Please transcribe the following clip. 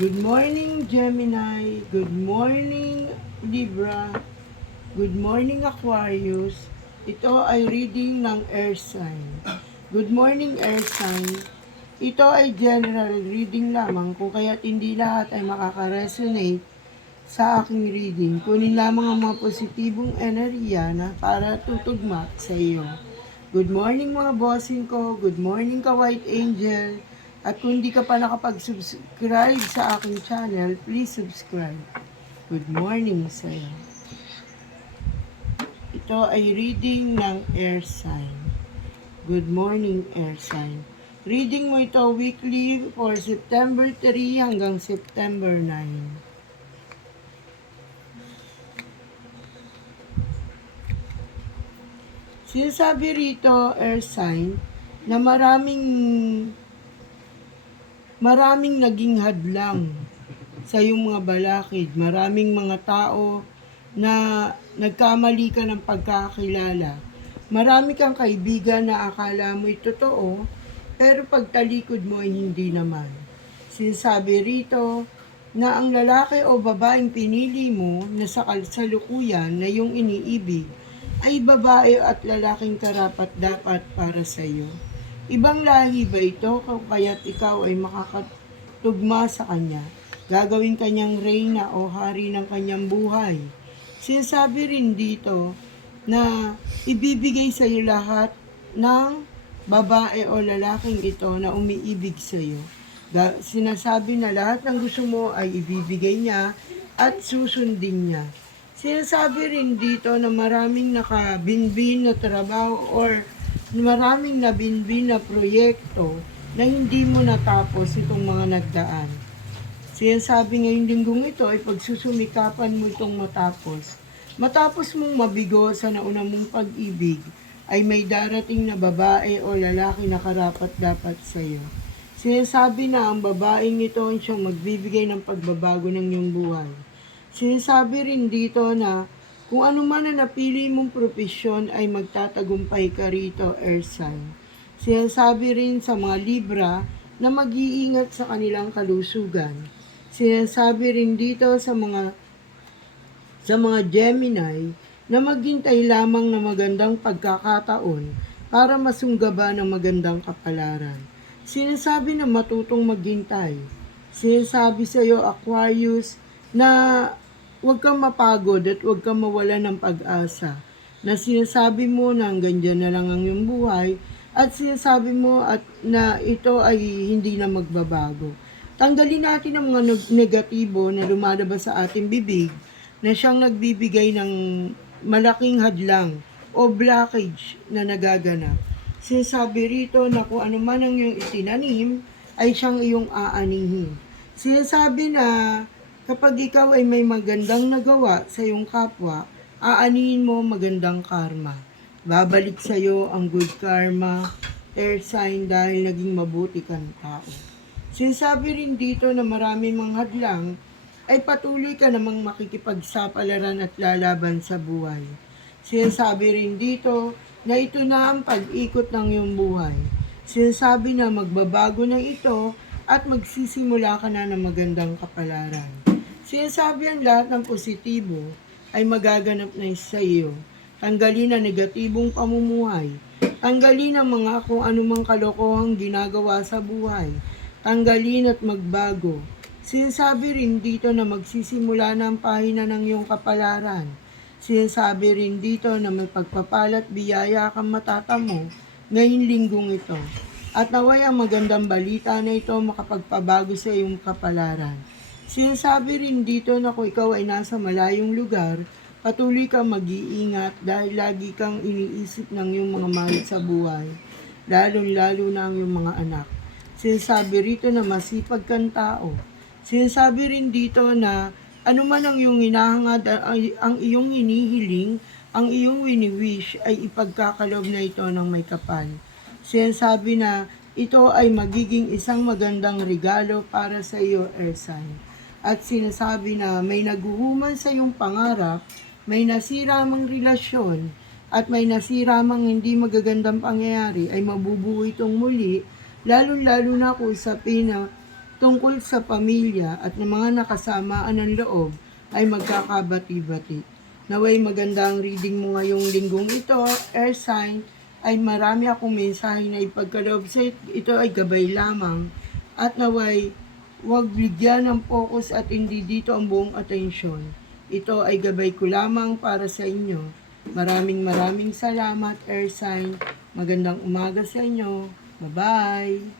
Good morning, Gemini. Good morning, Libra. Good morning, Aquarius. Ito ay reading ng Air Sign. Good morning, Air Sign. Ito ay general reading lamang, kung kaya't hindi lahat ay makaka-resonate sa aking reading. Kunin lamang ang mga positibong enerhiya na para tutugma sa iyo. Good morning mga bossing ko. Good morning ka White Angel. At kung di ka pa nakapag-subscribe sa aking channel, please subscribe. Good morning sa iyo. Ito ay reading ng Air Sign. Good morning, Air Sign. Reading mo ito weekly for September 3 hanggang September 9. Sinasabi rito, Air Sign, na maraming naging hadlang sa iyong mga balakid. Maraming mga tao na nagkamali ka ng pagkakilala. Marami kang kaibigan na akala mo'y totoo, pero pagtalikod mo ay hindi naman. Sinasabi rito na ang lalaki o babaeng pinili mo na sa kasalukuyan na iyong iniibig ay babae at lalaking karapat-dapat para sa iyo. Ibang lahi ba ito kung kaya't ikaw ay makakatugma sa kanya? Gagawin kanyang reyna o hari ng kanyang buhay. Sinasabi rin dito na ibibigay sa iyo lahat ng babae o lalaking ito na umiibig sa iyo. Sinasabi na lahat ng gusto mo ay ibibigay niya at susundin niya. Sinasabi rin dito na maraming nakabinbin na trabaho or maraming nabinbin na proyekto na hindi mo natapos itong mga nagdaan. Sinasabi ngayong linggong ito ay pagsusumikapan mo itong matapos. Matapos mong mabigo sa nauna mong pag-ibig, ay may darating na babae o lalaki na karapat-dapat sa iyo. Sinasabi na ang babaeng ito ang siyang magbibigay ng pagbabago ng iyong buhay. Sinasabi rin dito na kung ano man na napili mong propesyon ay magtatagumpay ka rito, Air Sign. Sinasabi rin sa mga Libra na mag-iingat sa kanilang kalusugan. Sinasabi rin dito sa mga Gemini na maghintay lamang ng magandang pagkakataon para masunggaba ng magandang kapalaran. Sinasabi na matutong maghintay. Sinasabi sa iyo, Aquarius, na huwag kang mapagod at huwag kang mawala ng pag-asa. Na sinasabi mo na hanggang dyan na lang ang iyong buhay at sinasabi mo at na ito ay hindi na magbabago. Tanggalin natin ang mga negatibo na lumalabas sa ating bibig na siyang nagbibigay ng malaking hadlang o blockage na nagaganap. Sinasabi rito na kung ano man ang iyong itinanim ay siyang iyong aanihin. Sinasabi na kapag ikaw ay may magandang nagawa sa iyong kapwa, aanihin mo magandang karma. Babalik sa iyo ang good karma, Air Sign, dahil naging mabuti kang tao. Sinasabi rin dito na marami mga hadlang ay patuloy ka namang makikipagsapalaran at lalaban sa buhay. Sinasabi rin dito na ito na ang pag-ikot ng iyong buhay. Sinasabi na magbabago na ito at magsisimula ka na ng magandang kapalaran. Sinasabi ang lahat ng positibo ay magaganap na sa iyo. Tanggalin ang negatibong pamumuhay. Tanggalin ang mga kung anumang kalokohang ginagawa sa buhay. Tanggalin at magbago. Sinasabi rin dito na magsisimula na ang pahina ng iyong kapalaran. Sinasabi rin dito na may pagpapalat biyaya kang matatamo ngayong linggong ito. At naway ang magandang balita na ito makapagpabago sa iyong kapalaran. Sinasabi rin dito na kung ikaw ay nasa malayong lugar, patuloy kang mag-iingat dahil lagi kang iniisip ng iyong mga mahal sa buhay, lalong-lalo na ang iyong mga anak. Sinasabi rito na masipag kang tao. Sinasabi rin dito na ano man ang iyong hinahangad, ang iyong hinihiling, ang iyong wini-wish ay ipagkakaloob na ito ng may kapal. Sinasabi na ito ay magiging isang magandang regalo para sa iyo, Air Sign. At sinasabi na may naghuhuman sa iyong pangarap, may nasira mang relasyon, at may nasira mang hindi magagandang pangyayari ay mabubuo itong muli, lalo-lalo na kung usapin na tungkol sa pamilya at ng mga nakasamaan ng loob ay magkakabati-bati. Naway maganda ang reading mo ngayong linggong ito, air sign, ay marami akong mensahe na ipagkaloob sa ito ay gabay lamang. At naway, huwag bigyan ng focus at hindi dito ang buong atensyon. Ito ay gabay ko lamang para sa inyo. Maraming salamat, air sign. Magandang umaga sa inyo. Bye-bye!